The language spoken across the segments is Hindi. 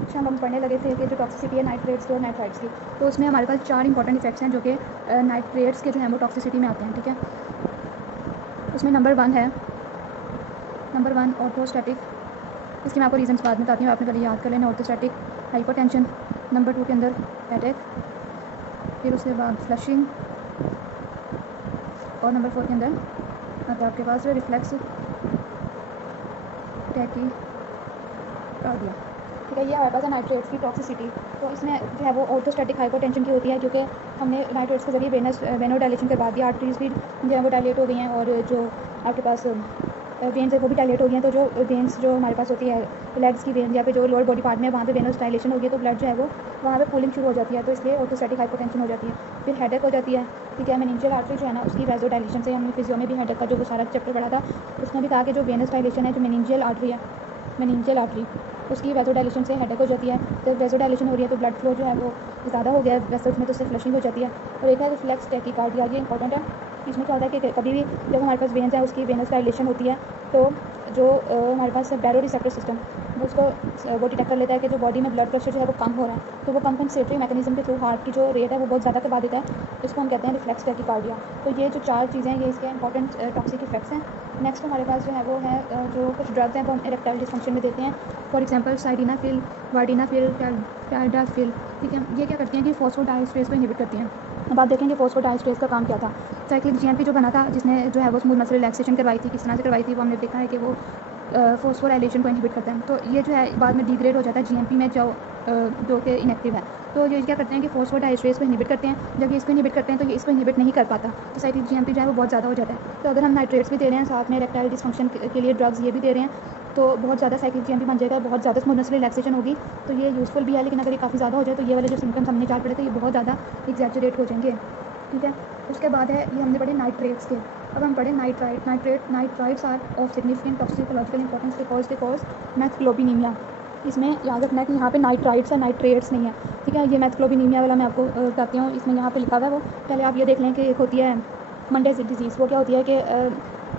अच्छा, हम पढ़ने लगे थे कि जो टॉक्सिसिटी है नाइट्रेट्स की और नाइट्राइट्स की, तो उसमें हमारे पास 4 इंपॉर्टेंट इफेक्ट्स हैं जो कि नाइट्रेट्स के जो हैं वो टॉक्सिसिटी में आते हैं, ठीक है। उसमें नंबर वन ऑर्थोस्टैटिक, इसके मैं आपको रीजंस बाद में बताती हूँ, आपने पहले याद कर लेना। ऑर्थोस्टैटिक हाइपरटेंशन, नंबर 2 के अंदर हेडेक, फिर उसके बाद फ्लशिंग, और नंबर 4 के अंदर आता है आपके पास रिफ्लेक्स टैकी कार्डिया, ठीक है। ये हमारे पास है नाइट्रेट्स की टॉक्सिसिटी। तो इसमें जो है वो ऑर्थोस्टैटिक हाइपरटेंशन की होती है, क्योंकि हमने नाइट्रेट्स के जरिए वेनोडाइलेशन करवा दिया, आर्टरीज भी जो है वो डायलेट हो गई हैं, और जो आपके पास वेन्स है वो भी डायलेट हो गई हैं। तो जो वेन्स जो हमारे पास होती है लेग्स की वेन, या पे जो लोअर बॉडी पार्ट में, वहाँ पे वेनस डायलेशन हो गई है, तो ब्लड जो है वो वहाँ पे कूलिंग शुरू हो जाती है, तो इसलिए ऑर्थोस्टैटिक हाइपरटेंशन हो जाती है। फिर हेडेक हो जाती है, ठीक है। मेनिंजियल आर्टरी जो है ना, उसकी वैसो डायलेशन से, हमने फिजियो में भी हेडेक का जो वो सारा चैप्टर पढ़ा था, उसमें भी कहा कि जो वेनस डायलेशन है, जो मेनिंजियल आर्टरी है, मेनिंजियल आर्टरी, उसकी वैसो डायलेशन से हेडेक हो जाती है। तो वैसो डायलेशन हो रही है तो ब्लड फ्लो जो है वो ज़्यादा हो गया वेसल्स में, तो उससे फ्लशिंग हो जाती है। और एक है रिफ्लेक्स टैकीकार्डिया, ये इंपॉर्टेंट है। इसमें क्या होता है कि कभी भी जब हमारे पास वेन्स है उसकी वेनस डायलेशन होती है, तो जो हमारे पास बैरो रिसेप्टर सिस्टम, वो उसको वो डिटेक्ट कर लेता है कि जो बॉडी में ब्लड प्रेशर जो है वो कम हो रहा है, तो वो कंपनसेटरी मैकेनिज्म के थ्रू हार्ट की जो रेट है वो बहुत ज़्यादा करवा देता है, इसको हम कहते हैं रिफ्लेक्स टैकीकार्डिया। तो ये जो 4 चीज़ें हैं, ये इसके इंपॉर्टेंट टॉक्सिक इफेक्ट्स हैं। नेक्स्ट हमारे पास जो है वो है जो कुछ ड्रग्स हैं वो हम इरेक्टाइल डिस्फंक्शन में देते हैं। फॉर एग्जांपल साइडिनाफिल, वार्डिनाफिल, टैल्डाफिल, ठीक है। ये क्या करती हैं कि फॉस्फोडाइस्ट्रेस को इनहिबिट करती हैं। अब आप देखेंगे फोस्फोडाइस्ट्रेस का काम क्या था। साइक्लिक जीएमपी जो बना था, जिसने जो है वो स्मूथ मसल रिलैक्सेशन करवाई थी, किस तरह से करवाई थी वो हमने देखा है कि वो फोस्फोराइलेशन को इनहिबिट करता है। तो ये जो है बाद में डिग्रेड हो जाता है जीएमपी में, जो कि इनएक्टिव है। तो ये क्या करते हैं कि फोस्फोडाइस्ट्रेस को इनहिबिट करते हैं। जब ये इसको इनहिबिट करते हैं तो ये इसको इनहिबिट नहीं कर पाता, तो साइक्लिक जीएमपी जो है वो बहुत ज़्यादा हो जाता है। तो अगर हम नाइट्रेट्स भी दे रहे हैं, साथ में इरेक्टाइल डिस्फंक्शन के लिए ड्रग्स ये भी दे रहे हैं, तो बहुत ज़्यादा साइक्लिक जीएमपी बन जाएगा, बहुत ज़्यादा स्मूथ मसल रिलैक्सेशन होगी, तो ये यूज़फुल भी है। लेकिन अगर ये काफ़ी ज़्यादा हो जाए तो ये वाले जो सिम्टम्स हमने 4 पढ़े थे, ये बहुत ज़्यादा एग्जैजरेट हो जाएंगे, ठीक है। उसके बाद है ये हमने पढ़े नाइट्रेट्स के। अब हम पढ़े nitrites are of significant toxicological importance because methemoglobinemia. इसमें याद रखना है कि यहाँ पे नाइट्राइट्स है, नाइट्रेट्स नहीं है, ठीक है। ये मैथग्लोबिनीमिया वाला मैं आपको बताती हूँ। इसमें यहाँ पे लिखा हुआ है वो, पहले आप ये देख लें कि एक होती है मंडेज डिजीज़। वो क्या होती है कि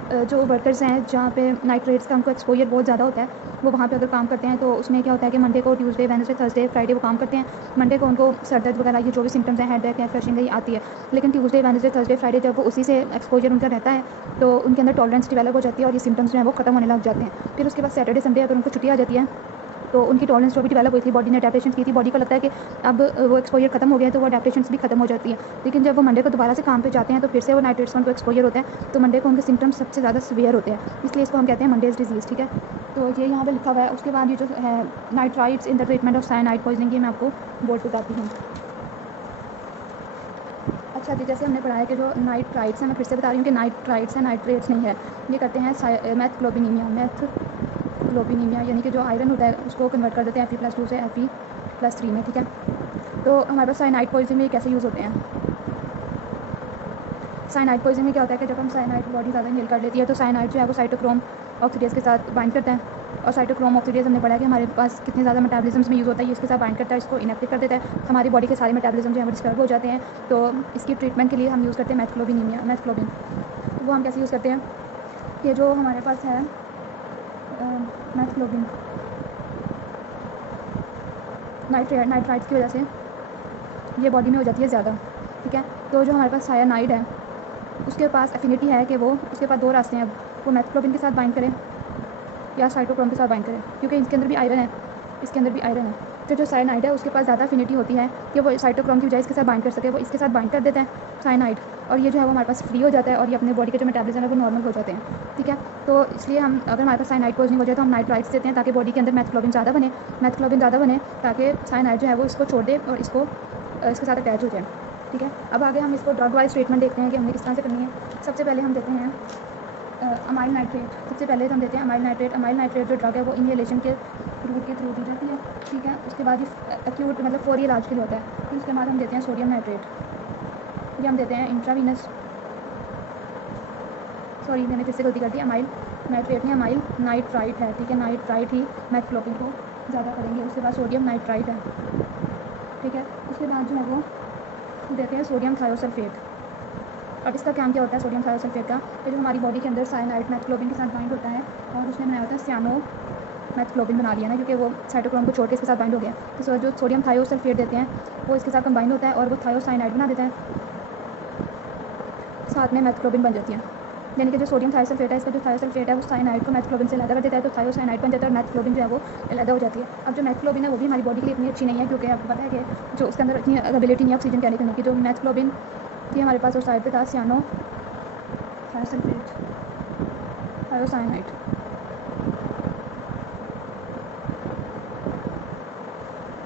जो वर्कर्स हैं जहाँ पे नाइट्रेट्स का उनको एक्सपोजर बहुत ज़्यादा होता है, वो वहाँ पे अगर काम करते हैं तो उसमें क्या होता है कि मंडे को, ट्यूसडे, वेडनेसडे, थर्सडे, फ्राइडे वो काम करते हैं। मंडे को उनको सर दर्द वगैरह ये जो भी सिम्टम्स हैं, हेडेक है, फ्लशिंग है, ये आती है। लेकिन ट्यूसडे, वेडनेसडे, थर्सडे, फ्राइडे जब वो उसी से एक्सपोजर उनका रहता है, तो उनके अंदर टॉलरेंस डेवलप हो जाती है और ये सिम्टम्स जो है वो खत्म होने लग जाते हैं। फिर उसके बाद सैटरडे, संडे अगर उनको छुट्टी आ जाती है, तो उनकी टॉलरेंस जो भी डेवलप हुई थी, बॉडी ने अडेप्टेशन की थी, बॉडी को लगता है कि अब वो एक्सपोजर खत्म हो गया है, तो वो अडेप्टेशंस भी खत्म हो जाती है। लेकिन जब वो मंडे को दोबारा से काम पे जाते हैं तो फिर से वो नाइट्रेट्स का उनको एक्सपोजर होता है, तो मंडे को उनके सिम्टम्स सबसे ज़्यादा सीवियर होते हैं, इसलिए इसको हम कहते हैं मंडेज डिजीज़, ठीक है। तो ये यहाँ पे लिखा हुआ है। उसके बाद ये जो है nitrites in the treatment of cyanide poisoning, ये मैं आपको बोर्ड पे बताती हूँ। अच्छा जी, जैसे हमने पढ़ा है कि जो नाइट्राइट्स हैं, मैं फिर से बता रही हूँ कि नाइट्राइट्स हैं, नाइट्रेट्स नहीं है। ये करते हैं मैथग्लोबिनीमिया, यानी कि जो आयरन होता है उसको कन्वर्ट कर देते हैं Fe+2 से Fe+3 में, ठीक है। तो हमारे पास साइनाइड पॉइजनिंग में कैसे यूज़ होते हैं। साइनाइड पॉइजनिंग में क्या होता है कि जब हम साइनाइड बॉडी ज़्यादा इनहेल कर लेती है, तो साइनाइड जो है वो साइटोक्रोम ऑक्सीडेज के साथ बाइंड करता है, और साइटोक्रोम ऑक्सीडेज हमने पढ़ा है कि हमारे पास कितने ज़्यादा मेटाबॉलिज्म में यूज़ होता है। ये इसके साथ बाइंड करता है, इसको इनएक्टिव कर देता है, हमारी बॉडी के सारे मेटाबॉलिज्म जो है वो डिस्टर्ब हो जाते हैं। तो इसकी ट्रीटमेंट के लिए हम यूज़ करते हैं मैथग्लोबिन। तो वो हम कैसे यूज़ करते हैं कि जो हमारे पास है मैथग्लोबिन, नाइट्राइट्स की वजह से ये बॉडी में हो जाती है ज़्यादा, ठीक है। तो जो हमारे पास सायानाइड है उसके पास एफिनिटी है कि वो, उसके पास 2 रास्ते हैं, वो मैथग्लोबिन के साथ बाइंड करें या साइटोक्रोम के साथ बाइंड करें, क्योंकि इसके अंदर भी आयरन है, इसके अंदर भी आयरन है। तो जो साइनाइड है उसके पास ज़्यादा एफिनिटी होती है कि वो साइटोक्रोम की बजाय इसके साथ बाइंड कर सके, वो इसके साथ बाइंड कर देता है साइनाइड, और ये जो है वो हमारे पास फ्री हो जाता है, और ये अपने बॉडी के जो मेटाबॉलिज्म है वो नॉर्मल हो जाते हैं, ठीक है। तो इसलिए हम, अगर हमारे पास साइनाइड पॉइजनिंग हो जाए तो हम नाइट्राइट्स देते हैं, ताकि बॉडी के अंदर मैथग्लोबिन ज़्यादा बने, ताकि साइनाइड जो है वो इसको छोड़ दे और इसको इसके साथ अटैच हो जाए, ठीक है। अब आगे हम इसको ड्रग वाइज ट्रीटमेंट देखते हैं कि हमने किस तरह से करनी है। सबसे पहले हम देते हैं अमाइल नाइट्रेट। सबसे पहले हम देते हैं अमाइल नाइट्रेट जो ड्रग है वो इनहेलेशन के रूट के थ्रू दी जाती है, ठीक है। उसके बाद ये एक्यूट मतलब फौरी इलाज के लिए होता है। फिर उसके बाद हम देते हैं सोडियम नाइट्रेट, ये हम देते हैं इंट्रावीनस, सॉरी मैंने फिर से गलती कर दी, अमाइल नाइट्रेट नहीं, अमाइल नाइट्राइट है, ठीक है। नाइट्राइट ही मैथग्लोबिन को ज़्यादा करेंगे। उसके बाद सोडियम नाइट्राइट है, ठीक है। उसके बाद जो है वो देते हैं सोडियम थायोसल्फेट। अब इसका काम क्या होता है सोडियम थायोसल्फेट का, कि जो हमारी बॉडी के अंदर साइनाइड मैथग्लोबिन के साथ बाइंड होता है, और उसने बनाया होता है मैथक्लोबिन बना लिया ना, क्योंकि वो साइटोक्रोम को छोड़ के इसके साथ बाइंड हो गया। तो जो सोडियम थायोसल्फेट देते हैं वो इसके साथ कंबाइन होता है और वो थायोसाइनाइड बना देता है, साथ में मैथक्लोबिन बन जाती है। यानी कि जो सोडियम थायोसल्फेट है, इसका जो थायोसल्फेट है वो साइनाइड को मैथक्लोबिन से अलग कर देता है, तो थायोसाइनाइड बन जाता है और मैथक्लोबिन जो है वो अलग हो जाती है। अब जो मैथक्लोबिन है वो भी हमारी बॉडी के लिए इतनी अच्छी नहीं है, क्योंकि आपको पता है कि जो उसके अंदर इतनी एबिलिटी नहीं है ऑक्सीजन कैरी करने की। जो मैथक्लोबिन थी हमारे पास, और साइड पे था सियानो थायोसल्फेट, थायोसाइनाइड।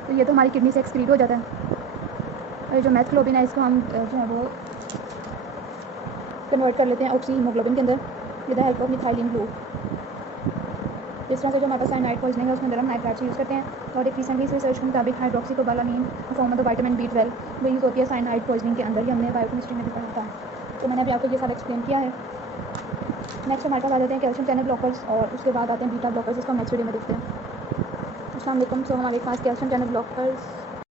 तो ये तो हमारी किडनी से एक्सक्रीट हो जाता है। और जो मैथक्लोबिन है इसको हम जो है वो कन्वर्ट कर लेते हैं ऑक्सी हीमोग्लोबिन के अंदर with the help of methylene blue. इस तरह से जो हमारे पास साइनाइड पॉइजनिंग है उसके अंदर हम नाइट्राइट्स यूज़ करते हैं। और एक रिसेंटली इस रिसर्च के मुताबिक hydroxocobalamin form of the vitamin B12 वो यूज़ होती है साइनाइड पॉइजनिंग के अंदर, ही हमने बायोकेमिस्ट्री में भी पढ़ा था। तो मैंने अभी आपको ये सारा एक्सप्लेन किया है। नेक्स्ट हमारे पास आ जाते हैं कैल्शियम चैनल ब्लॉकर्स, और उसके बाद आते हैं बीटा ब्लॉकर्स, इसको हम नेक्स्ट वीडियो में देखते हैं। अस्सलाम वालेकुम। सो हमारे पास कैल्शियम चैनल ब्लॉकर्स